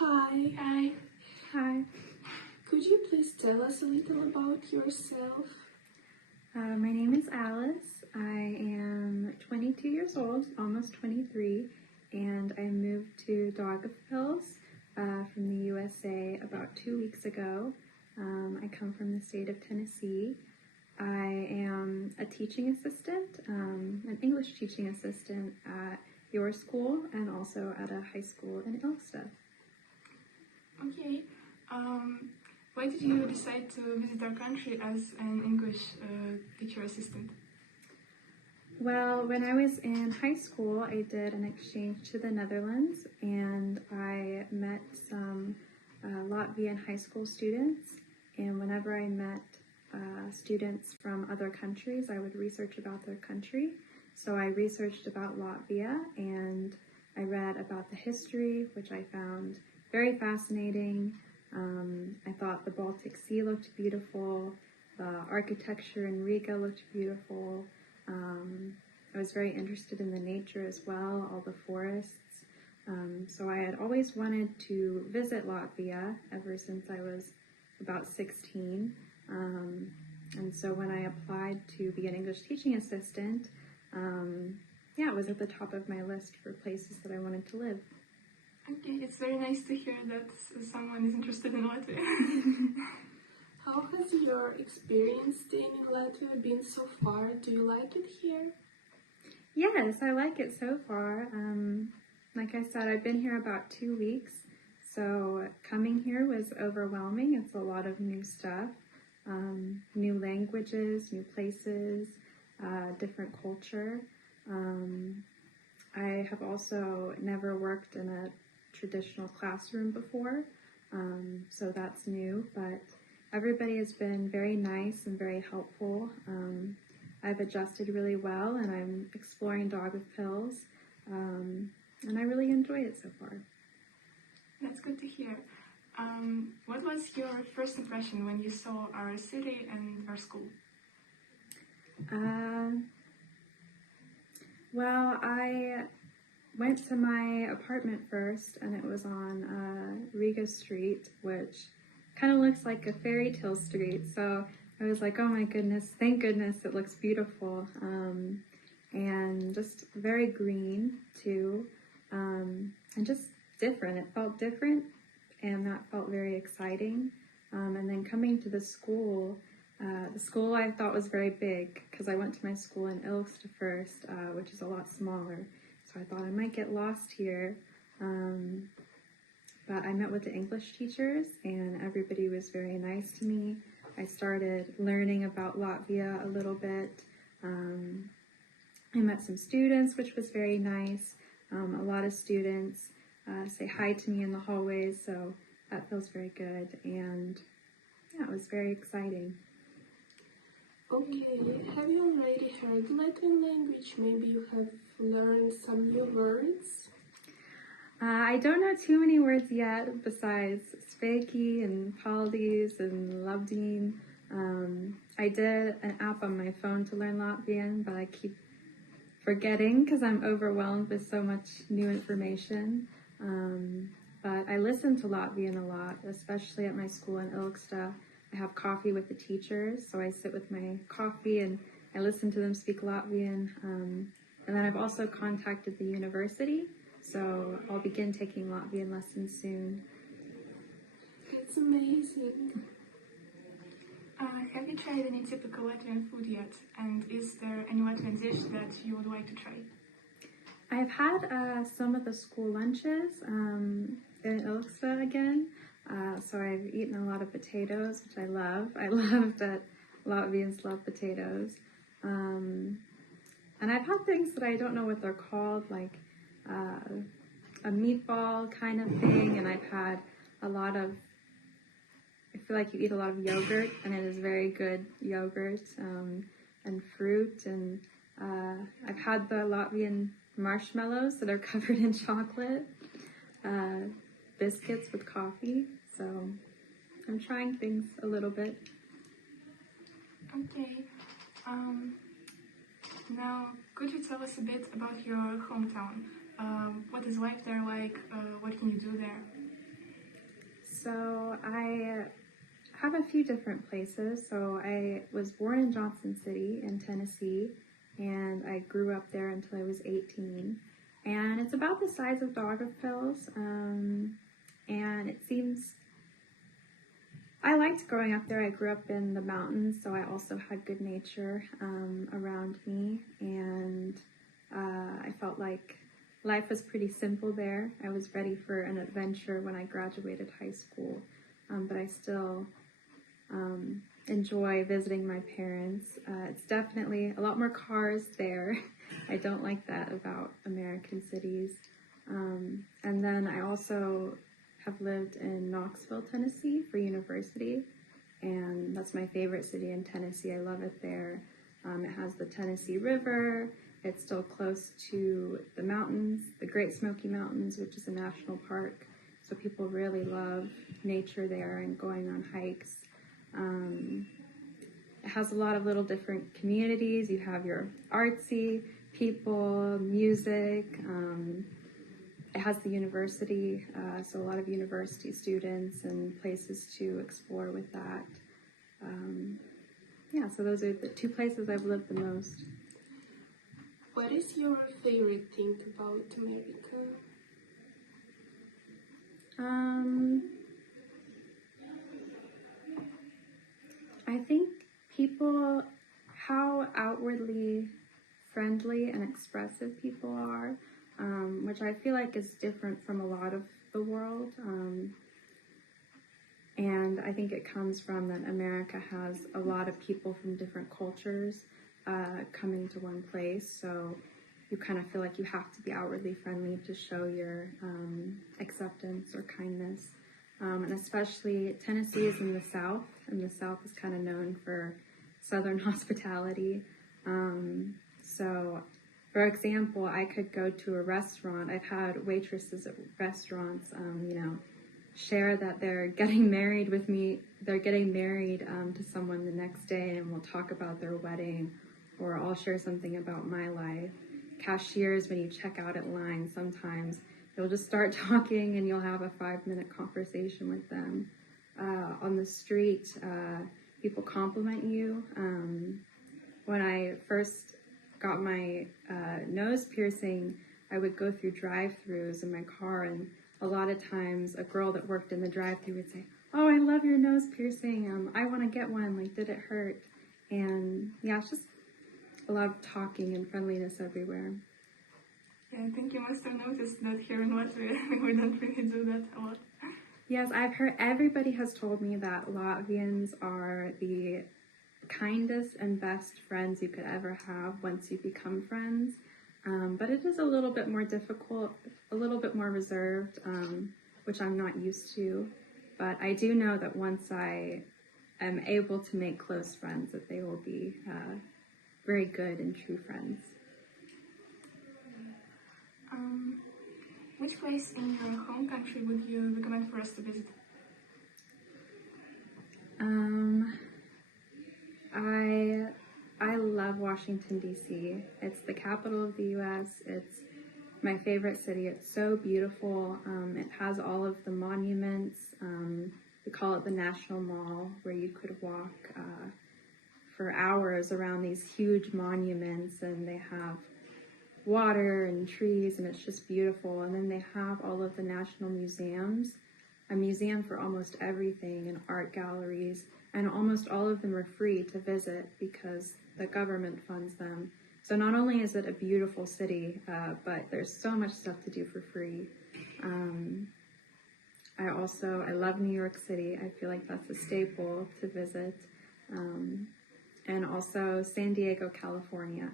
Hi. Hi. Hi. Could you please tell us a little about yourself? My name is Alice. I am 22 years old, almost 23, and I moved to Daugavpils from the USA about 2 weeks ago. I come from the state of Tennessee. I am a teaching assistant, an English teaching assistant at your school and also at a high school in Alise. Okay. Why did you decide to visit our country as an English teacher assistant? Well, when I was in high school, I did an exchange to the Netherlands, and I met some Latvian high school students. And whenever I met students from other countries, I would research about their country. So I researched about Latvia, and I read about the history, which I found very fascinating. I thought the Baltic Sea looked beautiful. The architecture in Riga looked beautiful. I was very interested in the nature as well, all the forests. So I had always wanted to visit Latvia ever since I was about 16. And so when I applied to be an English teaching assistant, it was at the top of my list for places that I wanted to live. Okay, it's very nice to hear that someone is interested in Latvia. How has your experience staying in Latvia been so far? Do you like it here? Yes, I like it so far. Like I said, I've been here about 2 weeks, so coming here was overwhelming. It's a lot of new stuff, new languages, new places, different culture. I have also never worked in a traditional classroom before, so that's new, but everybody has been very nice and very helpful. I've adjusted really well, and I'm exploring Daugavpils, and I really enjoy it so far. That's good to hear. What was your first impression when you saw our city and our school? Well, I went to my apartment first, and it was on Riga Street, which kind of looks like a fairy tale street. So I was like, oh my goodness, thank goodness it looks beautiful. And just very green too, and just different. It felt different, and that felt very exciting. And then coming to the school I thought was very big, because I went to my school in Alise first, which is a lot smaller. So I thought I might get lost here. But I met with the English teachers, and everybody was very nice to me. I started learning about Latvia a little bit. I met some students, which was very nice. A lot of students say hi to me in the hallways, so that feels very good. And yeah, it was very exciting. Okay, have you already heard Latvian language? Maybe you have learned some new words? I don't know too many words yet, besides sveiki and paldies and labdien. I did an app on my phone to learn Latvian, but I keep forgetting because I'm overwhelmed with so much new information. But I listen to Latvian a lot, especially at my school in Ilksta. I have coffee with the teachers, so I sit with my coffee and I listen to them speak Latvian. And then I've also contacted the university, so I'll begin taking Latvian lessons soon. It's amazing. Have you tried any typical Latvian food yet? And is there any Latvian dish that you would like to try? I've had some of the school lunches in Alise again. So I've eaten a lot of potatoes, which I love. I love that Latvians love potatoes. And I've had things that I don't know what they're called, like a meatball kind of thing. And I've had a lot of, I feel like you eat a lot of yogurt, and it is very good yogurt and fruit. And I've had the Latvian marshmallows that are covered in chocolate, biscuits with coffee. So I'm trying things a little bit. Okay. Now, could you tell us a bit about your hometown? What is life there like? What can you do there? So I have a few different places. So I was born in Johnson City in Tennessee, and I grew up there until I was 18. And it's about the size of Daugavpils, and it seems, I liked growing up there. I grew up in the mountains, so I also had good nature around me, and I felt like life was pretty simple there. I was ready for an adventure when I graduated high school, but I still enjoy visiting my parents. It's definitely a lot more cars there. I don't like that about American cities. And then I also have lived in Knoxville, Tennessee for university, and that's my favorite city in Tennessee. I love it there. It has the Tennessee River. It's still close to the mountains, the Great Smoky Mountains, which is a national park. So people really love nature there and going on hikes. It has a lot of little different communities. You have your artsy people, music. It has the university, so a lot of university students and places to explore with that. Yeah, so those are the two places I've lived the most. What is your favorite thing about America? I think people, how outwardly friendly and expressive people are, which I feel like is different from a lot of the world. And I think it comes from that America has a lot of people from different cultures coming to one place. So you kind of feel like you have to be outwardly friendly to show your acceptance or kindness. And especially Tennessee is in the South, and the South is kind of known for Southern hospitality. So, for example, I could go to a restaurant. I've had waitresses at restaurants, share that they're getting married with me. They're getting married to someone the next day, and we'll talk about their wedding, or I'll share something about my life. Cashiers, when you check out at line, sometimes you'll just start talking and you'll have a 5-minute conversation with them. On the street, people compliment you. When I first got my nose piercing, I would go through drive-thrus in my car, and a lot of times a girl that worked in the drive-thru would say, "Oh, I love your nose piercing. I want to get one. Like, did it hurt?" And yeah, it's just a lot of talking and friendliness everywhere. Yeah, I think you must have noticed that here in Latvia we don't really do that a lot. Yes, I've heard, everybody has told me that Latvians are the kindest and best friends you could ever have once you become friends. But it is a little bit more difficult, a little bit more reserved, which I'm not used to. But I do know that once I am able to make close friends, that they will be very good and true friends. Which place in your home country would you recommend for us to visit? I love Washington, D.C. It's the capital of the U.S. It's my favorite city. It's so beautiful. It has all of the monuments. We call it the National Mall, where you could walk for hours around these huge monuments, and they have water and trees, and it's just beautiful. And then they have all of the national museums, a museum for almost everything, and art galleries, and almost all of them are free to visit because the government funds them. So not only is it a beautiful city, but there's so much stuff to do for free. I love New York City. I feel like that's a staple to visit. And also San Diego, California.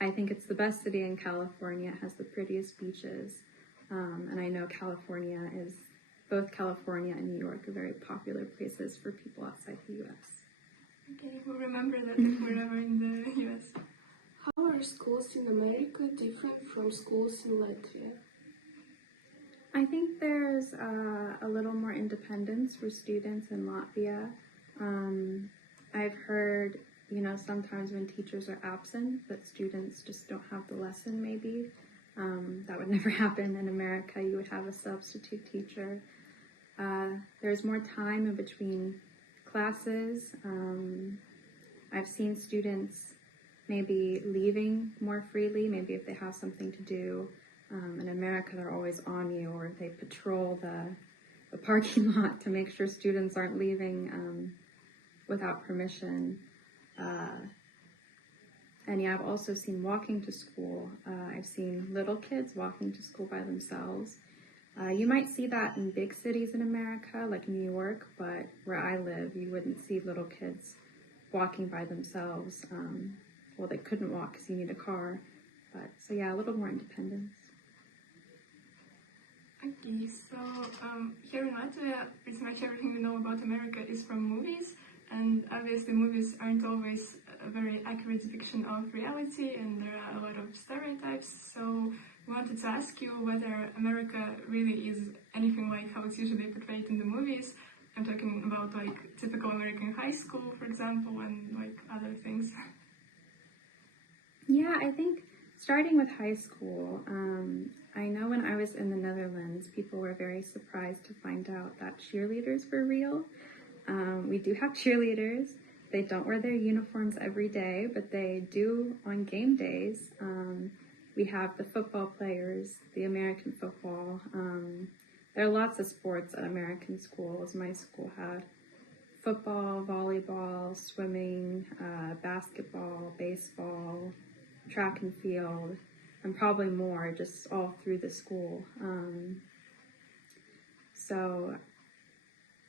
I think it's the best city in California. It has the prettiest beaches. And I know both California and New York are very popular places for people outside the U.S. Okay, we'll remember that if we're ever in the U.S. How are schools in America different from schools in Latvia? I think there's a little more independence for students in Latvia. I've heard, sometimes when teachers are absent, that students just don't have the lesson maybe. That would never happen in America. You would have a substitute teacher. There's more time in between classes. I've seen students maybe leaving more freely, maybe if they have something to do. In America, they're always on you, or they patrol the parking lot to make sure students aren't leaving without permission. And yeah, I've also seen walking to school. I've seen little kids walking to school by themselves. You might see that in big cities in America, like New York, but where I live, you wouldn't see little kids walking by themselves. Well, they couldn't walk because you need a car. But so yeah, a little more independence. Okay, so here in Latvia, pretty much everything we know about America is from movies, and obviously movies aren't always a very accurate depiction of reality, and there are a lot of stereotypes. So we wanted to ask you whether America really is anything like how it's usually portrayed in the movies. I'm talking about like typical American high school, for example, and like other things. Yeah, I think starting with high school, I know when I was in the Netherlands, people were very surprised to find out that cheerleaders were real. We do have cheerleaders. They don't wear their uniforms every day, but they do on game days. We have the football players, the American football. There are lots of sports at American schools. My school had football, volleyball, swimming, basketball, baseball, track and field, and probably more just all through the school. So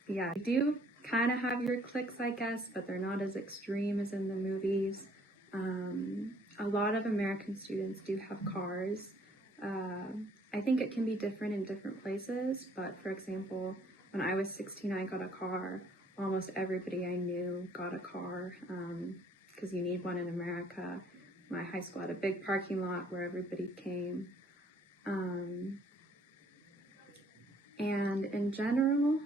yeah, you do kind of have your cliques, I guess, but they're not as extreme as in the movies. A lot of American students do have cars. I think it can be different in different places, but for example, when I was 16, I got a car. Almost everybody I knew got a car, because you need one in America. My high school had a big parking lot where everybody came. And in general,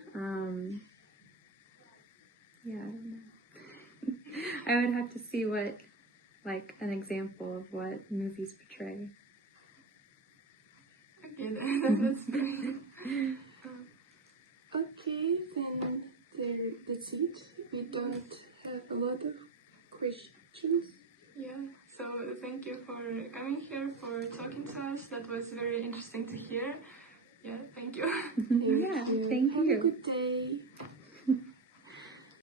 yeah, I don't know. I would have to see what, like, an example of what movies portray. Okay, that's great. Okay, then that's it. We don't have a lot of questions. Yeah, so thank you for coming here, for talking to us. That was very interesting to hear. Yeah, thank you. Yeah, thank Have you. a good day.